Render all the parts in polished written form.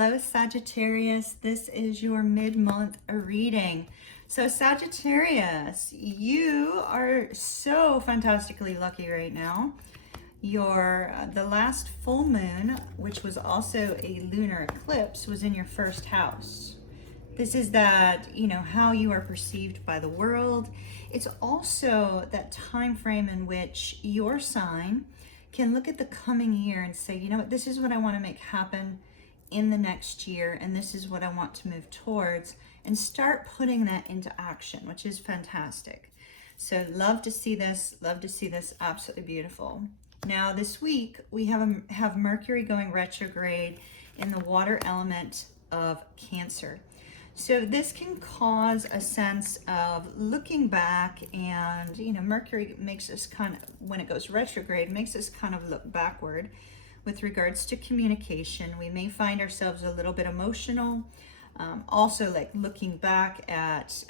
Hello, Sagittarius. This is your mid-month reading. So Sagittarius, you are so fantastically lucky right now. The last full moon, which was also a lunar eclipse, was in your first house. This is that, how you are perceived by the world. It's also that time frame in which your sign can look at the coming year and say, you know what, this is what I want to make happen in the next year, and this is what I want to move towards, and start putting that into action, which is fantastic. So love to see this, absolutely beautiful. Now this week we have Mercury going retrograde in the water element of Cancer. So this can cause a sense of looking back, and Mercury makes us when it goes retrograde, makes us kind of look backward with regards to communication. We may find ourselves a little bit emotional, also like looking back at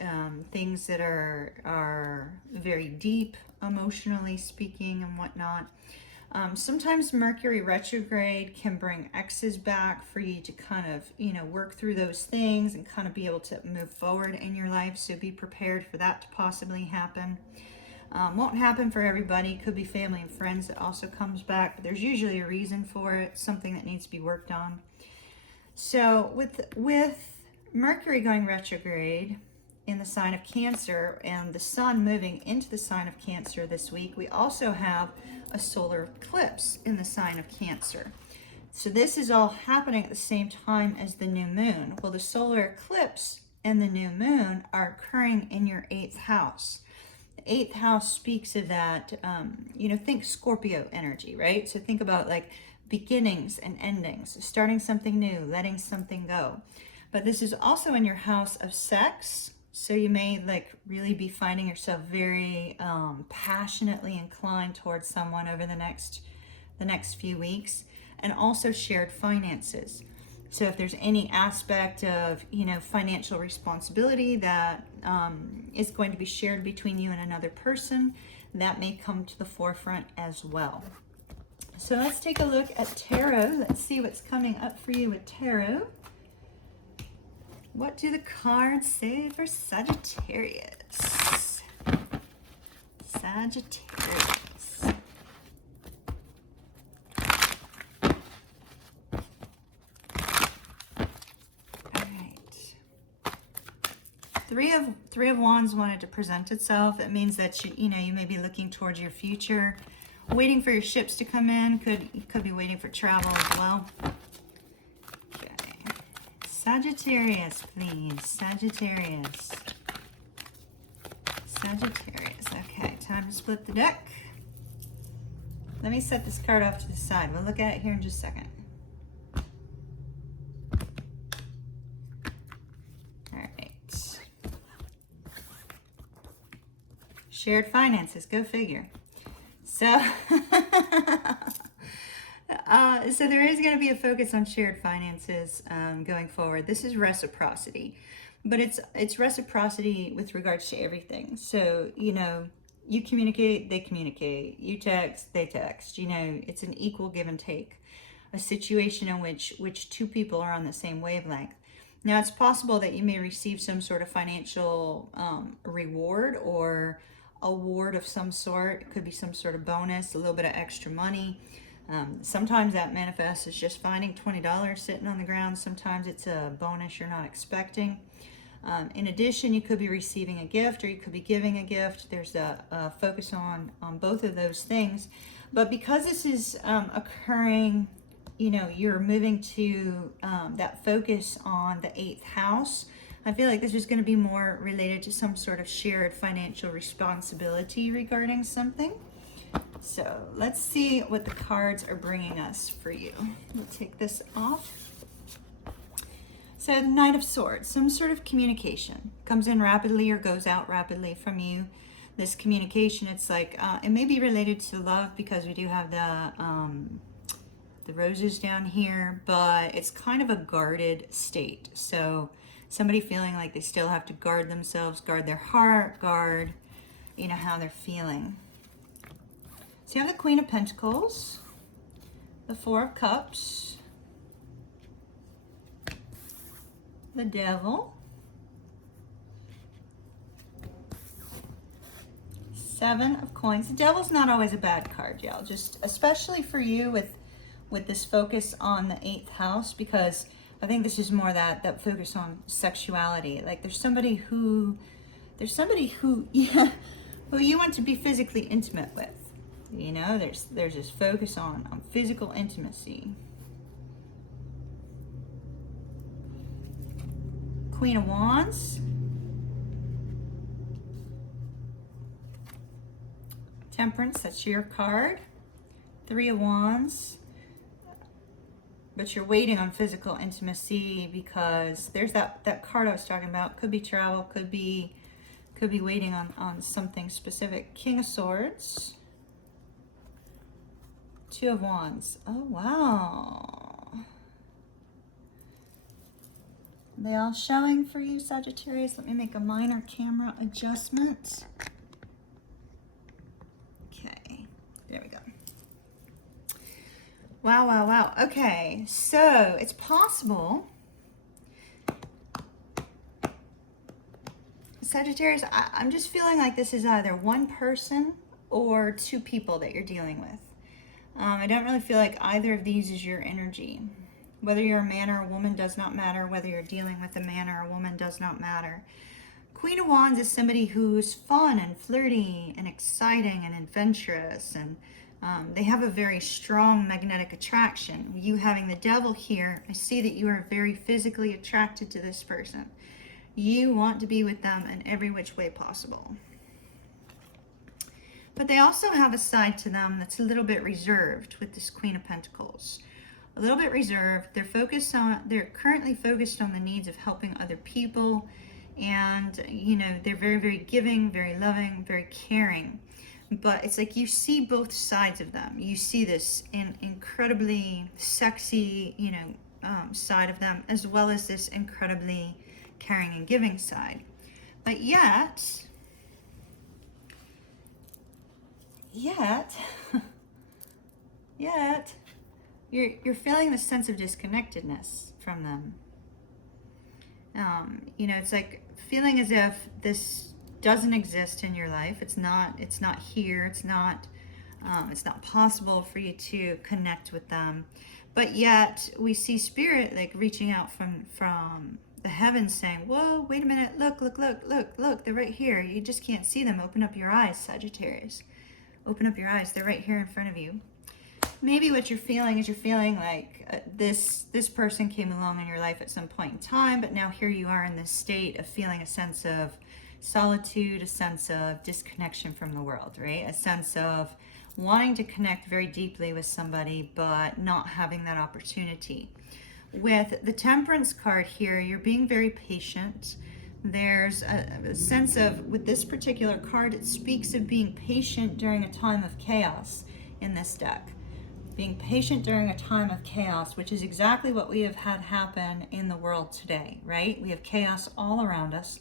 things that are very deep emotionally speaking and whatnot. Sometimes Mercury retrograde can bring exes back for you to kind of, work through those things and kind of be able to move forward in your life. So be prepared for that to possibly happen. Won't happen for everybody. Could be family and friends that also comes back, but there's usually a reason for it, something that needs to be worked on. So with Mercury going retrograde in the sign of Cancer and the Sun moving into the sign of Cancer this week, we also have a solar eclipse in the sign of Cancer. So this is all happening at the same time as the new moon. Well, the solar eclipse and the new moon are occurring in your 8th house. The 8th house speaks of that, think Scorpio energy, right? So think about like beginnings and endings, starting something new, letting something go. But this is also in your house of sex. So you may really be finding yourself very passionately inclined towards someone over the next few weeks, and also shared finances. So if there's any aspect of, financial responsibility that is going to be shared between you and another person, that may come to the forefront as well. So let's take a look at tarot. Let's see what's coming up for you with tarot. What do the cards say for Sagittarius? Sagittarius. Three of Wands wanted to present itself. It means that you may be looking towards your future, waiting for your ships to come in. Could be waiting for travel as well. Okay, Sagittarius, please. Sagittarius. Okay, time to split the deck. Let me set this card off to the side. We'll look at it here in just a second. Shared finances, go figure. So, so there is going to be a focus on shared finances going forward. This is reciprocity, but it's reciprocity with regards to everything. So, you communicate, they communicate. You text, they text. It's an equal give and take. A situation in which two people are on the same wavelength. Now, it's possible that you may receive some sort of financial reward or award of some sort. It could be some sort of bonus, a little bit of extra money. Sometimes that manifests as just finding $20 sitting on the ground. Sometimes it's a bonus you're not expecting. In addition, you could be receiving a gift, or you could be giving a gift. There's a focus on both of those things. But because this is occurring, you're moving to that focus on the 8th house. I feel like this is going to be more related to some sort of shared financial responsibility regarding something. So let's see what the cards are bringing us for you. We'll take this off. So the Knight of Swords, some sort of communication comes in rapidly or goes out rapidly from you. This communication, it's like, it may be related to love because we do have the roses down here, but it's kind of a guarded state. So somebody feeling like they still have to guard themselves, guard their heart, guard, how they're feeling. So you have the Queen of Pentacles, the Four of Cups, the Devil, 7 of Coins. The Devil's not always a bad card, y'all. Just especially for you with this focus on the 8th house, because I think this is more that focus on sexuality. Like there's somebody who yeah, who you want to be physically intimate with. You know, there's this focus on physical intimacy. Queen of Wands, Temperance, that's your card. 3 of Wands, but you're waiting on physical intimacy because there's that card I was talking about. Could be travel, could be waiting on something specific. King of Swords, 2 of Wands. Oh, wow. Are they all showing for you, Sagittarius? Let me make a minor camera adjustment. Okay, there we go. Wow, wow, wow. Okay, so it's possible, Sagittarius, I'm just feeling like this is either one person or 2 people that you're dealing with. I don't really feel like either of these is your energy. Whether you're a man or a woman does not matter. Whether you're dealing with a man or a woman does not matter. Queen of Wands is somebody who's fun and flirty and exciting and adventurous, and they have a very strong magnetic attraction. You having the Devil here, I see that you are very physically attracted to this person. You want to be with them in every which way possible. But they also have a side to them that's a little bit reserved with this Queen of Pentacles. A little bit reserved. They're currently focused on the needs of helping other people. And, you know, they're very, very giving, very loving, very caring. But it's like you see both sides of them. You see this incredibly sexy, you know, side of them, as well as this incredibly caring and giving side. But yet, you're feeling the sense of disconnectedness from them. You know, it's like feeling as if this doesn't exist in your life. It's not here. It's not possible for you to connect with them. But yet we see Spirit like reaching out from the heavens saying, whoa, wait a minute, look, they're right here. You just can't see them. Open up your eyes, Sagittarius. Open up your eyes. They're right here in front of you. Maybe what you're feeling is like this person came along in your life at some point in time, but now here you are in this state of feeling a sense of solitude, a sense of disconnection from the world, right? A sense of wanting to connect very deeply with somebody, but not having that opportunity. With the Temperance card here, you're being very patient. There's a sense of, with this particular card, it speaks of being patient during a time of chaos in this deck. Being patient during a time of chaos, which is exactly what we have had happen in the world today, right? We have chaos all around us.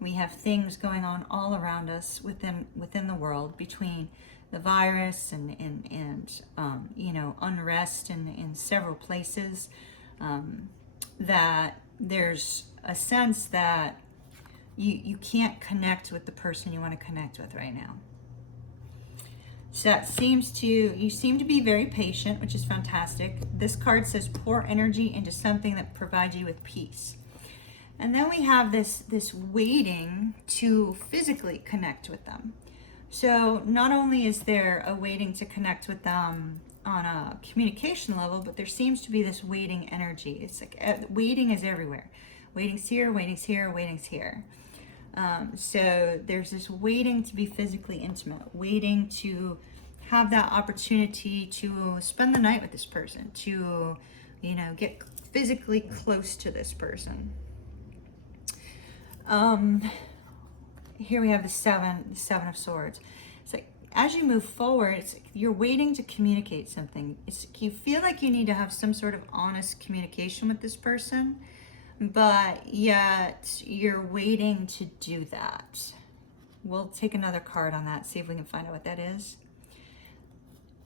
We have things going on all around us within the world, between the virus and you know, unrest in several places. That there's a sense that you can't connect with the person you want to connect with right now. So you seem to be very patient, which is fantastic. This card says pour energy into something that provides you with peace. And then we have this waiting to physically connect with them. So not only is there a waiting to connect with them on a communication level, but there seems to be this waiting energy. It's like waiting is everywhere. Waiting's here, waiting's here, waiting's here. So there's this waiting to be physically intimate, waiting to have that opportunity to spend the night with this person, to, you know, get physically close to this person. Here we have the seven of Swords. It's like as you move forward, it's like you're waiting to communicate something. It's like you feel like you need to have some sort of honest communication with this person, but yet you're waiting to do that. We'll take another card on that, see if we can find out what that is.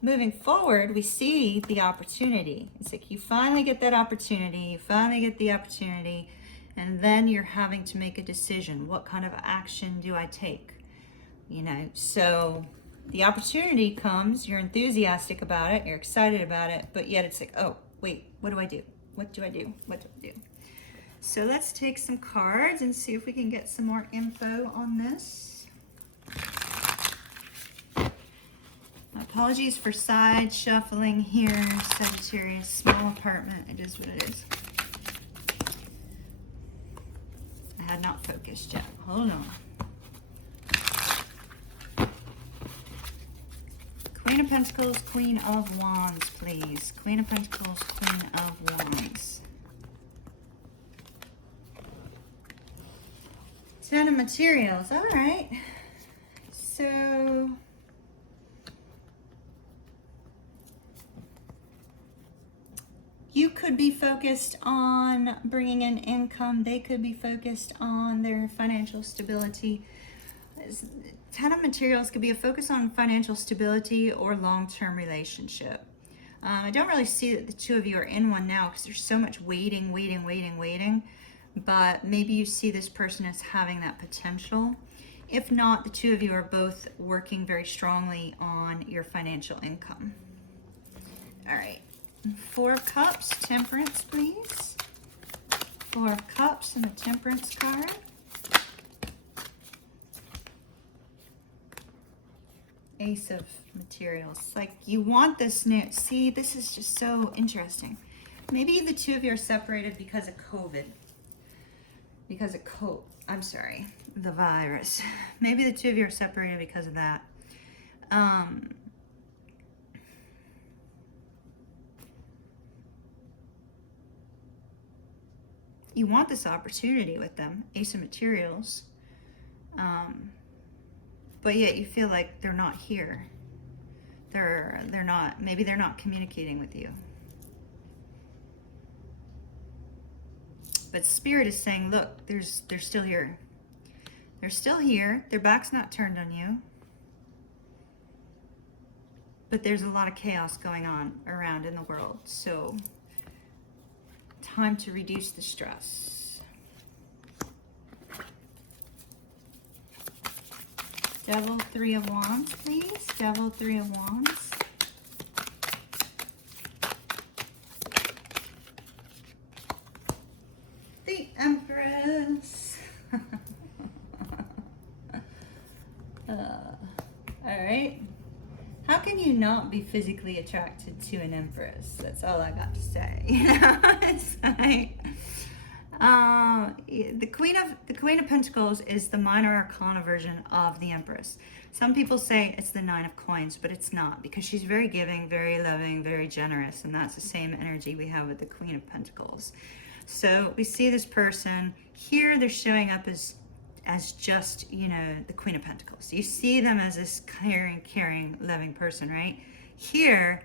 Moving forward, we see the opportunity. It's like you finally get that opportunity, you finally get the opportunity, And then you're having to make a decision. What kind of action do I take? You know, so the opportunity comes, you're enthusiastic about it, you're excited about it, but yet it's like, oh, wait, what do I do? What do I do? What do I do? So let's take some cards and see if we can get some more info on this. Apologies for side shuffling here, Sagittarius, small apartment, it is what it is. I had not focused yet, hold on. Queen of Pentacles, Queen of Wands, please. Queen of Pentacles, Queen of Wands. Ten of Materials, all right. So, you could be focused on bringing in income. They could be focused on their financial stability. Ten of Materials could be a focus on financial stability or long-term relationship. I don't really see that the two of you are in one now because there's so much waiting. But maybe you see this person as having that potential. If not, the two of you are both working very strongly on your financial income. All right. Four of Cups, Temperance, please. Four of Cups and the Temperance card. Ace of Materials. Like, you want this new, see, this is just so interesting. Maybe the two of you are separated because of COVID. Because of the virus. Maybe the two of you are separated because of that. You want this opportunity with them, Ace of Materials. But yet you feel like they're not here. They're not, maybe they're not communicating with you. But Spirit is saying, look, they're still here. They're still here. Their back's not turned on you. But there's a lot of chaos going on around in the world. So, time to reduce the stress. Devil, Three of Wands, please. Devil, Three of Wands. The Empress. All right. How can you not be physically attracted to an Empress? That's all I got to say. You know, it's like, the Queen of Pentacles is the minor arcana version of the Empress. Some people say it's the Nine of Coins, but it's not, because she's very giving, very loving, very generous, and that's the same energy we have with the Queen of Pentacles. So we see this person here, they're showing up as just, you know, the Queen of Pentacles. You see them as this caring, loving person, right? Here,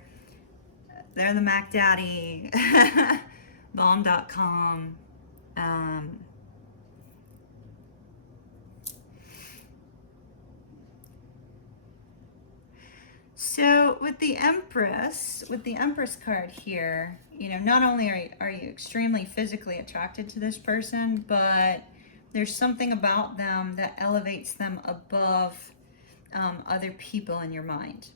they're the Mac Daddy, bomb.com. So with the Empress card here, you know, not only are you extremely physically attracted to this person, but there's something about them that elevates them above other people in your mind.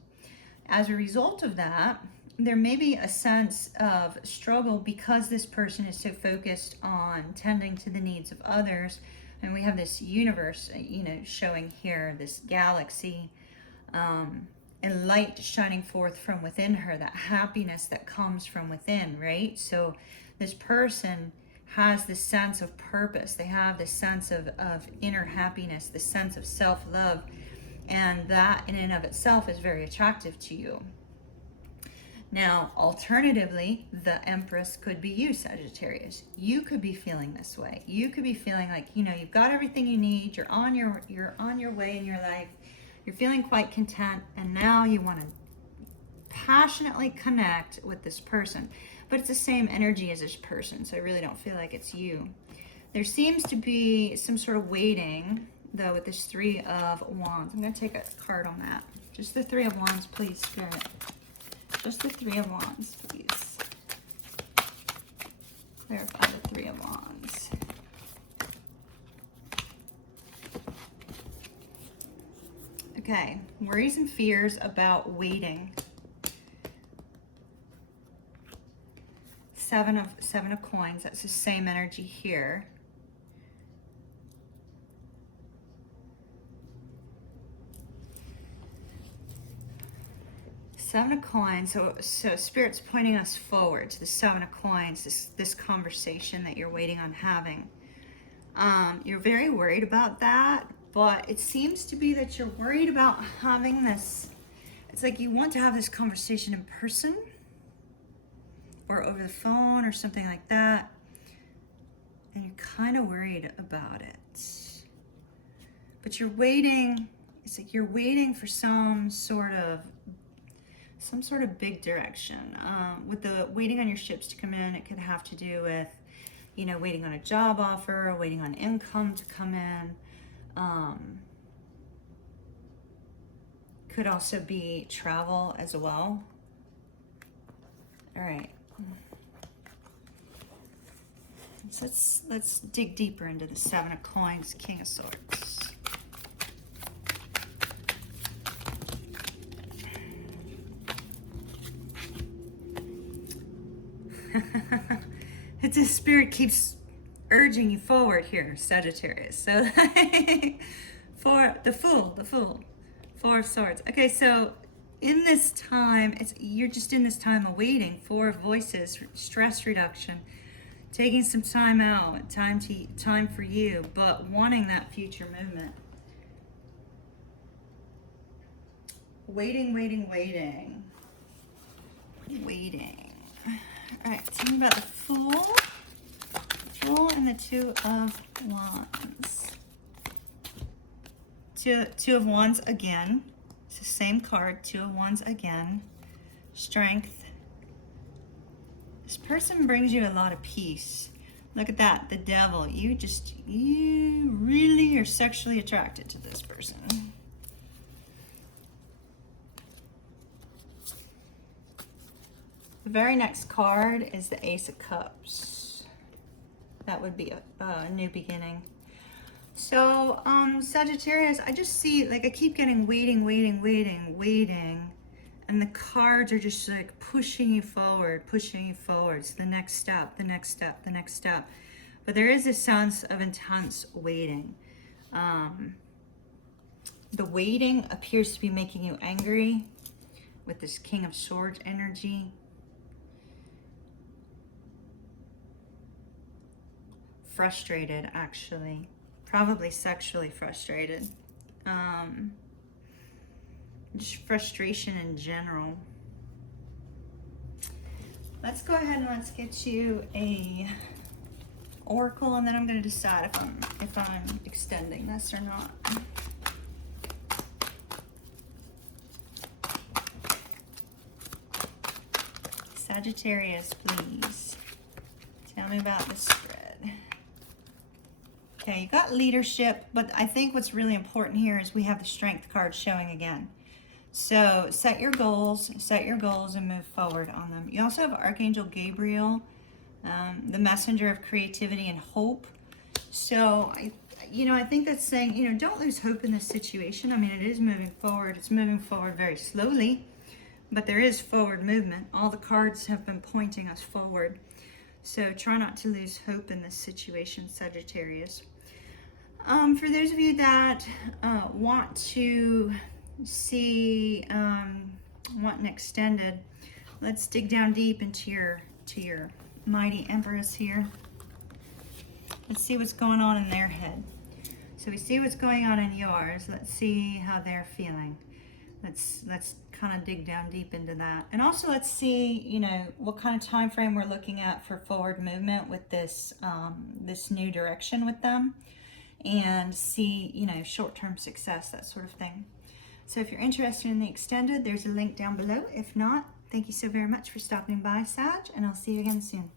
As a result of that, there may be a sense of struggle because this person is so focused on tending to the needs of others. And we have this universe, you know, showing here, this galaxy, and light shining forth from within her, that happiness that comes from within, right? So this person has this sense of purpose. They have this sense of inner happiness, this sense of self-love, and that in and of itself is very attractive to you. Now, alternatively, the Empress could be you, Sagittarius. You could be feeling this way. You could be feeling like, you know, you've got everything you need. You're on your way in your life. You're feeling quite content, and now you want to passionately connect with this person. But it's the same energy as this person, so I really don't feel like it's you. There seems to be some sort of waiting, though, with this Three of Wands. I'm going to take a card on that. Just the Three of Wands, please, Spirit. Just the Three of Wands, please. Clarify the Three of Wands. Okay, worries and fears about waiting. Seven of coins, that's the same energy here. Seven of coins, so Spirit's pointing us forward to the Seven of coins, this conversation that you're waiting on having. You're very worried about that, but it seems to be that you're worried about having this, it's like you want to have this conversation in person or over the phone or something like that, and you're kind of worried about it. But you're waiting, it's like you're waiting for some sort of big direction. With the waiting on your ships to come in, it could have to do with, you know, waiting on a job offer, or waiting on income to come in. Could also be travel as well. All right. So let's dig deeper into the Seven of Coins, King of Swords. It's a Spirit keeps urging you forward here, Sagittarius. So for the Fool, Four of Swords. Okay, so in this time, you're just in this time of waiting. Four of Voices, stress reduction, taking some time out, time for you, but wanting that future movement. Waiting. All right, tell me about the Fool and the Two of Wands. Two of Wands again. It's the same card, Two of Wands again. Strength. This person brings you a lot of peace. Look at that, the Devil. You really are sexually attracted to this person. The very next card is the Ace of Cups. That would be a new beginning. So, Sagittarius, I just see, like, I keep getting waiting. And the cards are just like pushing you forward. It's the next step. But there is a sense of intense waiting. The waiting appears to be making you angry with this King of Swords energy. Frustrated, actually. Probably sexually frustrated. Just frustration in general. Let's go ahead and let's get you a oracle, and then I'm going to decide if I'm extending this or not. Sagittarius, please tell me about the spread. Okay, you got leadership, but I think what's really important here is we have the Strength card showing again. So set your goals and move forward on them. You also have Archangel Gabriel, the messenger of creativity and hope. So I think that's saying, don't lose hope in this situation. I mean, it is moving forward. It's moving forward very slowly, but there is forward movement. All the cards have been pointing us forward. So try not to lose hope in this situation, Sagittarius. For those of you that want to see, want an extended, let's dig down deep into your mighty Empress here. Let's see what's going on in their head. So we see what's going on in yours. Let's see how they're feeling. Let's kind of dig down deep into that. And also let's see, what kind of time frame we're looking at for forward movement with this this new direction with them, and see, short-term success, that sort of thing. So if you're interested in the extended, there's a link down below. If not, thank you so very much for stopping by, Sag, and I'll see you again soon.